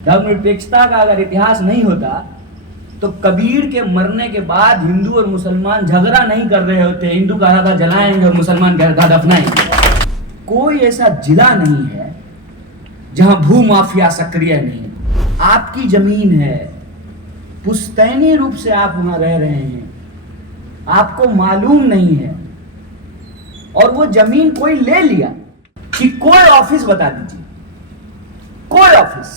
धर्मनिरपेक्षता का अगर इतिहास नहीं होता तो कबीर के मरने के बाद हिंदू और मुसलमान झगड़ा नहीं कर रहे होते। हिंदू कह रहा था जलाएंगे और मुसलमान कह रहा था दफनाएंगे। कोई ऐसा जिला नहीं है जहां भू माफिया सक्रिय नहीं। आपकी जमीन है, पुश्तैनी रूप से आप वहां रह रहे हैं, आपको मालूम नहीं है, और वो जमीन कोई ले लिया। कि कोई ऑफिस बता दीजिए, कोई ऑफिस,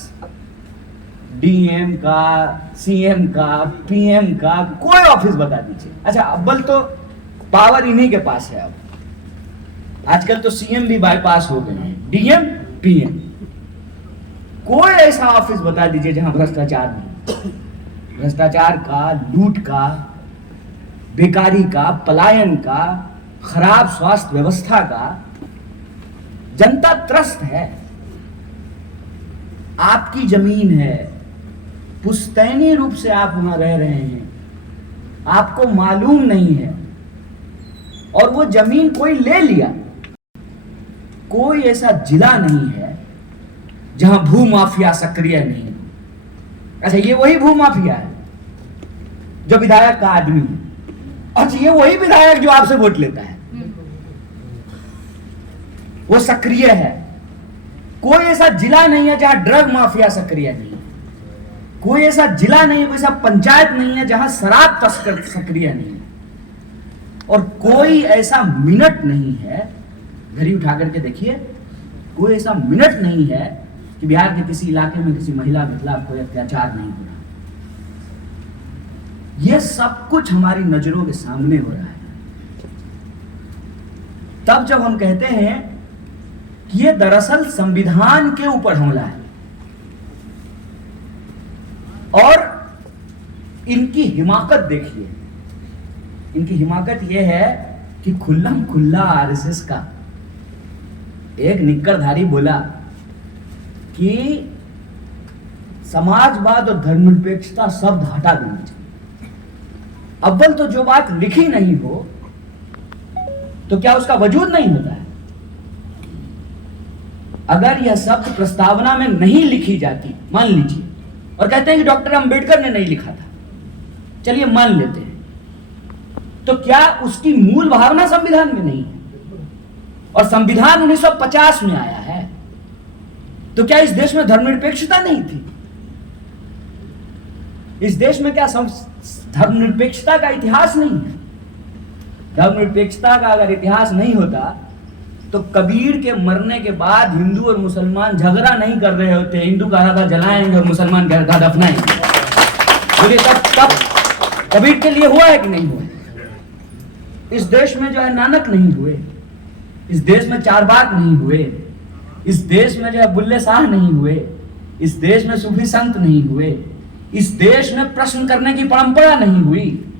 डीएम का, सीएम का, पीएम का, कोई ऑफिस बता दीजिए। अच्छा, अव्वल तो पावर इन्हीं के पास है। अब आजकल तो सीएम भी बाईपास हो गए हैं, डीएम पीएम। कोई ऐसा ऑफिस बता दीजिए जहां भ्रष्टाचार नहीं, भ्रष्टाचार का, लूट का, बेकारी का, पलायन का, खराब स्वास्थ्य व्यवस्था का। जनता त्रस्त है। आपकी जमीन है, पुश्तैनी रूप से आप वहां रह रहे हैं, आपको मालूम नहीं है, और वो जमीन कोई ले लिया। कोई ऐसा जिला नहीं है जहां भू माफिया सक्रिय नहीं। अच्छा, ये वही भू माफिया है जो विधायक का आदमी है, और ये वही विधायक जो आपसे वोट लेता है, वो सक्रिय है। कोई ऐसा जिला नहीं है जहां ड्रग माफिया सक्रिय नहीं है। कोई ऐसा जिला नहीं है, कोई ऐसा पंचायत नहीं है जहां शराब तस्कर सक्रिय नहीं है। और कोई ऐसा मिनट नहीं है, घड़ी उठा करके देखिए, कोई ऐसा मिनट नहीं है कि बिहार के किसी इलाके में किसी महिला के खिलाफ कोई अत्याचार नहीं हो रहा। यह सब कुछ हमारी नजरों के सामने हो रहा है। तब जब हम कहते हैं कि यह दरअसल संविधान के ऊपर हमला है, और इनकी हिमाकत देखिए, इनकी हिमाकत यह है कि खुल्लम खुल्ला आरएसएस का एक निक्करधारी बोला कि समाजवाद और धर्मनिरपेक्षता शब्द हटा देना चाहिए। अव्वल तो जो बात लिखी नहीं हो तो क्या उसका वजूद नहीं होता है? अगर यह शब्द प्रस्तावना में नहीं लिखी जाती, मान लीजिए, और कहते हैं कि डॉक्टर अंबेडकर ने नहीं लिखा था, चलिए मान लेते हैं, तो क्या उसकी मूल भावना संविधान में नहीं है? और संविधान 1950 में आया है, तो क्या इस देश में धर्मनिरपेक्षता नहीं थी? इस देश में क्या धर्मनिरपेक्षता का इतिहास नहीं है? धर्मनिरपेक्षता का अगर इतिहास नहीं होता तो कबीर के मरने के बाद हिंदू और मुसलमान झगड़ा नहीं कर रहे होते। हिंदू कह रहा था जलाएंगे और मुसलमान कह रहा था दफनाएंगे। बोलिए तब कबीर के लिए हुआ है कि नहीं हुआ? इस देश में जो है नानक नहीं हुए, इस देश में चारबाग नहीं हुए, इस देश में जो है बुल्ले शाह नहीं हुए, इस देश में सूफी संत नहीं हुए, इस देश में प्रश्न करने की परंपरा नहीं हुई।